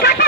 got